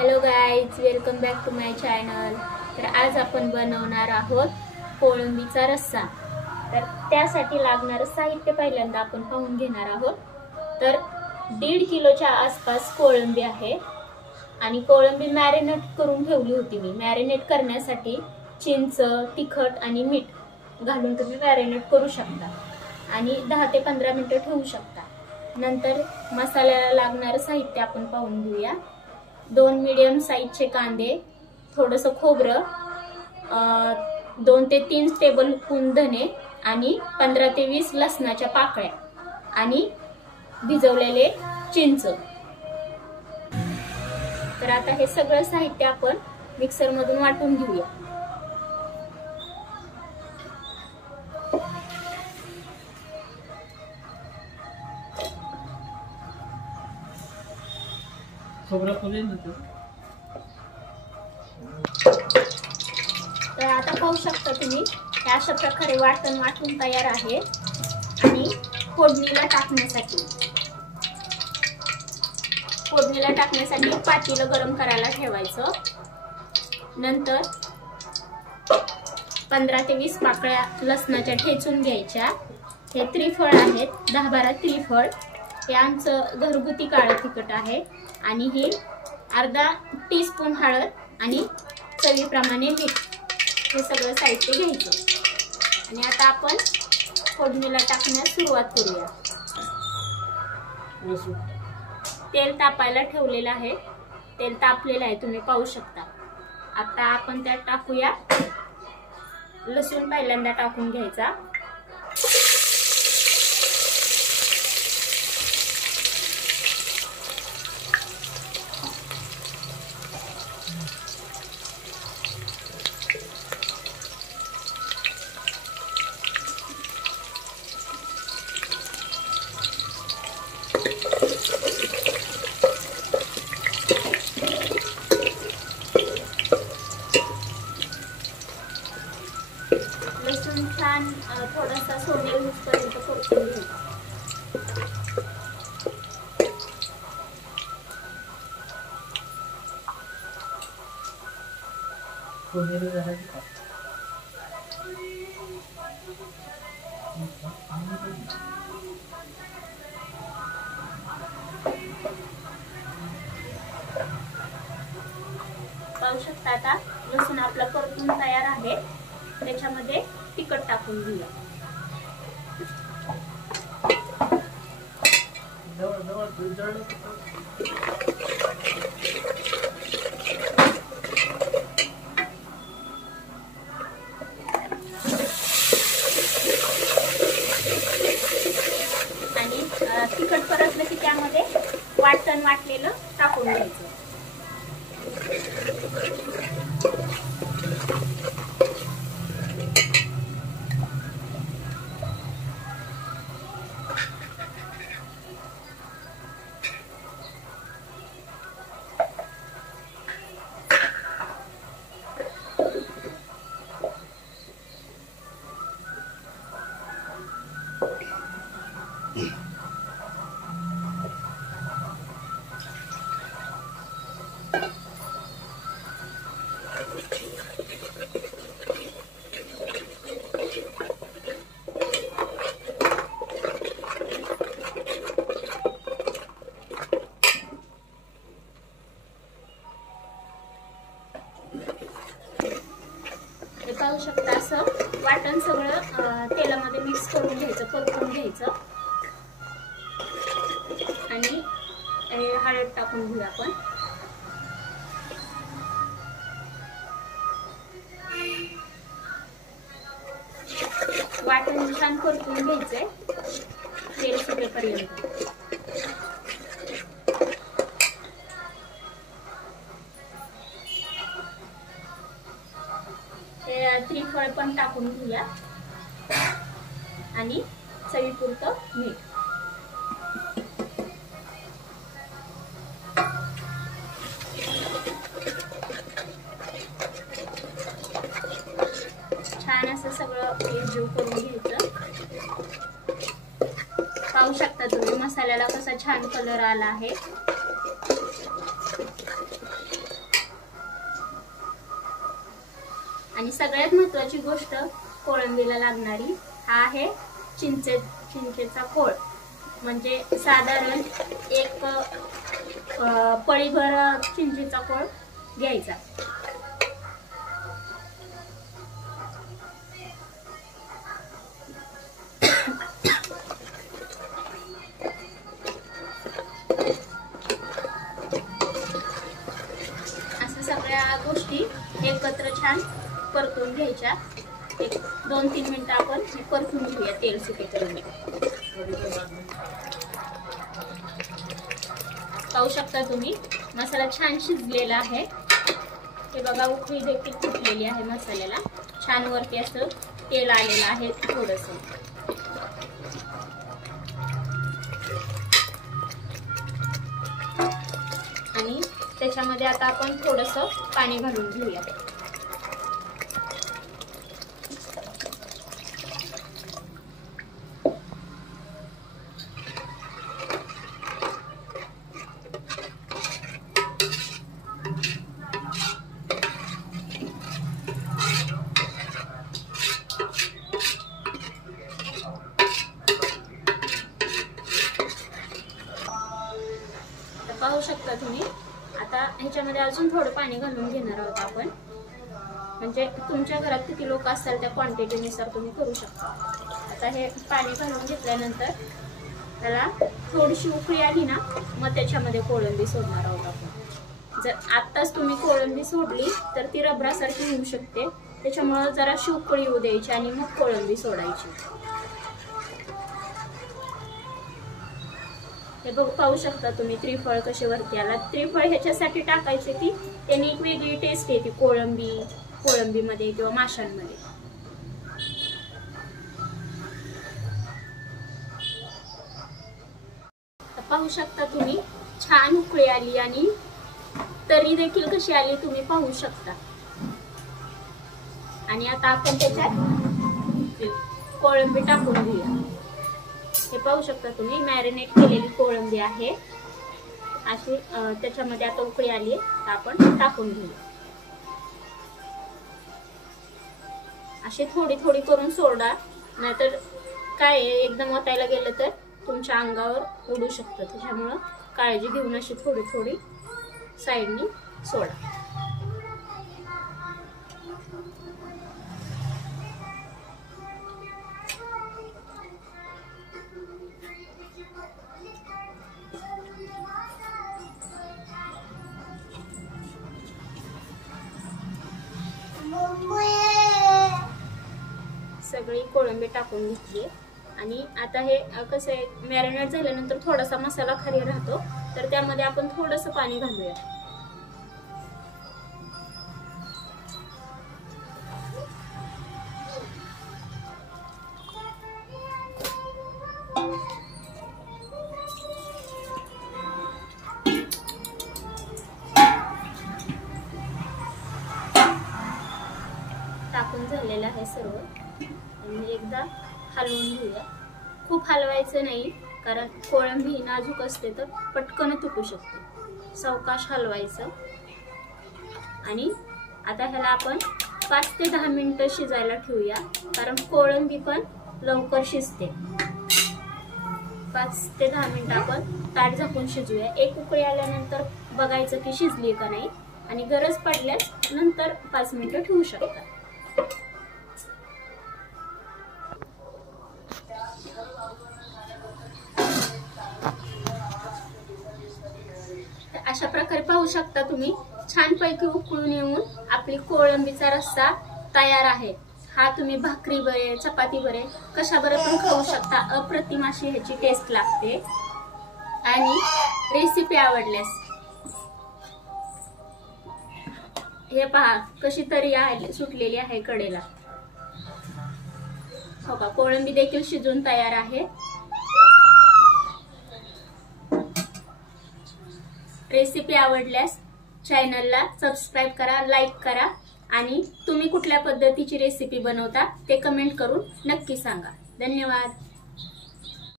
Hello guys, welcome back to my channel. तर आज आपण बनवणार आहोत कोळंबीचा रस्सा। तर त्यासाठी लागणारे साहित्य पहिल्यांदा आपण पाहून घेणार आहोत। तर 1.5 किलोच्या आसपास कोळंबी आहे आणि कोळंबी मॅरिनेट करून ठेवली होती मी। मॅरिनेट करण्यासाठी चिंच, तिखट आणि मीठ घालून तुम्ही मॅरिनेट करू शकता आणि 10 ते 15 मिनिटे ठेवू शकता। नंतर मसाल्याला लागणारे साहित्य आपण पाहून घेऊया। 2 मीडियम साइजचे कांदे, थोडस खोबरं, 2 ते 3 टेबलस्पून धने आणि 15 ते 20 लसणाच्या पाकळ्या आणि भिजवलेले चिंच। तर आता हे सगळं साहित्य आपण मिक्सर मधून वाटून घेऊया। तर आता पाहू शकता तुम्ही अशा प्रकारे वाटून तयार आहे। आणि फोडणीला टाकण्यासाठी पातेलं गरम करायला ठेवायचं। नंतर 15 ते 20 पाकळ्या लसणाच्या ठेचून घ्यायच्या। हे त्रिफळ आहेत, 10-12 त्रिफळ। हे आमचं घरगुती काळं तिखट आहे आणि हे अर्धा टीस्पून हळद आणि चवीप्रमाणे मीठ, हे सगळं साहित्य घ्यायचं। आणि आता आपण फोडणीला टाकण्यास सुरुवात करूया। तेल तापायला ठेवलेलं आहे, तेल तापलेलं आहे, तुम्ही पाहू शकता। आता आपण त्यात टाकूया लसूण। पहिल्यांदा टाकून घ्यायचा, लसूण छान थोडासा सोनेरी होईपर्यंत परतून घ्यायचा। पाहू शकता आता लसूण आपला परतून तयार आहे। त्याच्यामध्ये तिखट टाकून घेऊया। आणि तिखट परतलं की त्यामध्ये वाटण वाटलेलं टाकून घ्यायचं। पाहू शकता असं वाटण सगळं तेलामध्ये मिक्स करून घ्यायचं, परतून घ्यायचं। आणि हळद टाकून घेऊया आपण। वाटण छान परतून घ्यायचंय तेल सुटेपर्यंत। त्रिफळ पण टाकून घेऊया आणि चवीपुरतं मीठ। छान असं सगळं एकजीव करून घ्यायचं। पाहू शकता तुम्ही मसाल्याला कसा छान कलर आला आहे। आणि सगळ्यात महत्त्वाची गोष्ट कोळंबीला लागणारी हा आहे चिंचेचा कोळ, म्हणजे साधारण एक पळीभर चिंचेचा कोळ घ्यायचा. असं सगळ्या गोष्टी एकत्र छान परतून घ्यायच्या. एक 2-3 मिनिटं आपण परतून घेऊया तेल सुटेपर्यंत. पाहू शकता तुम्ही मसाला छान शिजलेला आहे. हे बघा उकळी देखील फुटलेली आहे मसाल्याला. छान वरती असं तेल आलेलं आहे थोडंसं. आणि त्याच्यामध्ये आता आपण थोडंसं पाणी घालून घेऊया. पाहू शकता तुम्ही. आता ह्याच्यामध्ये अजून थोडं पाणी घालून घेणार आहोत आपण. म्हणजे तुमच्या घरात किती लोक असतील त्या क्वांटिटीनुसार तुम्ही करू शकता. आता हे पाणी घालून घेतल्यानंतर त्याला थोडीशी उकळी आली ना, मग त्याच्यामध्ये कोळंबी सोडणार आहोत आपण. जर आत्ताच तुम्ही कोळंबी सोडली तर ती रबरासारखी होऊ शकते. त्याच्यामुळं जराशी उकळी येऊ द्यायची आणि मग कोळंबी सोडायची. हे बघू पाहू शकता तुम्ही त्रिफळ कसे वरती आला. त्रिफळ ह्याच्यासाठी टाकायचे की त्याने एक वेगळी टेस्ट येते कोळंबीमध्ये किंवा माशांमध्ये. पाहू शकता तुम्ही छान उकळी आली आणि तरी देखील कशी आली तुम्ही पाहू शकता. आणि आता आपण त्याच्यात कोळंबी टाकून घेऊया. हे पाहू शकता तुम्ही मॅरिनेट केलेली कोळंबी आहे. अशी त्याच्यामध्ये आता उकळी आली आहे तर आपण टाकून घेऊया. अशी थोडी थोडी करून सोडा, नाहीतर काय एकदम ओतायला गेलं तर तुमच्या अंगावर उडू शकतं. त्याच्यामुळं काळजी घेऊन अशी थोडी थोडी साईडनी सोडा. सगळी कोळंबी टाकून घेतली आणि आता हे कसं आहे, मॅरिनेट झाल्यानंतर थोडासा मसाला खाली राहतो, तर त्यामध्ये आपण थोडंसं पाणी घालूया. टाकून झालेलं आहे सर्व आणि एकदा हलवून घेऊया. खूप हलवायचं नाही, कारण कोळंबी नाजूक असते तर पटकन तुटू शकते. सावकाश हलवायचं. आणि आता ह्याला आपण 5 ते 10 मिनिटं शिजायला ठेवूया, कारण कोळंबी पण लवकर शिजते. 5 ते 10 मिनिटं आपण ताट झाकून शिजूया. एक उकळी आल्यानंतर बघायचं की शिजली का नाही, आणि गरज पडल्यास नंतर 5 मिनिटं ठेवू शकता. अशा प्रकारे पाहू शकता तुम्ही छानपैकी उकळून येऊन आपली कोळंबीचा रस्सा तयार आहे. हा तुम्ही भाकरी बरे, चपाती बरे, कशा बरे पण खाऊ शकता. अप्रतिम अशी ह्याची टेस्ट लागते. आणि रेसिपी आवडल्यास हे पहा कशी तरी सुटलेली आहे कडेला. हो का, कोळंबी देखील शिजून तयार आहे. रेसिपी आवडल्यास चॅनलला सबस्क्राईब करा, लाईक करा आणि तुम्ही कुठल्या पद्धतीची रेसिपी बनवता ते कमेंट करून नक्की सांगा. धन्यवाद.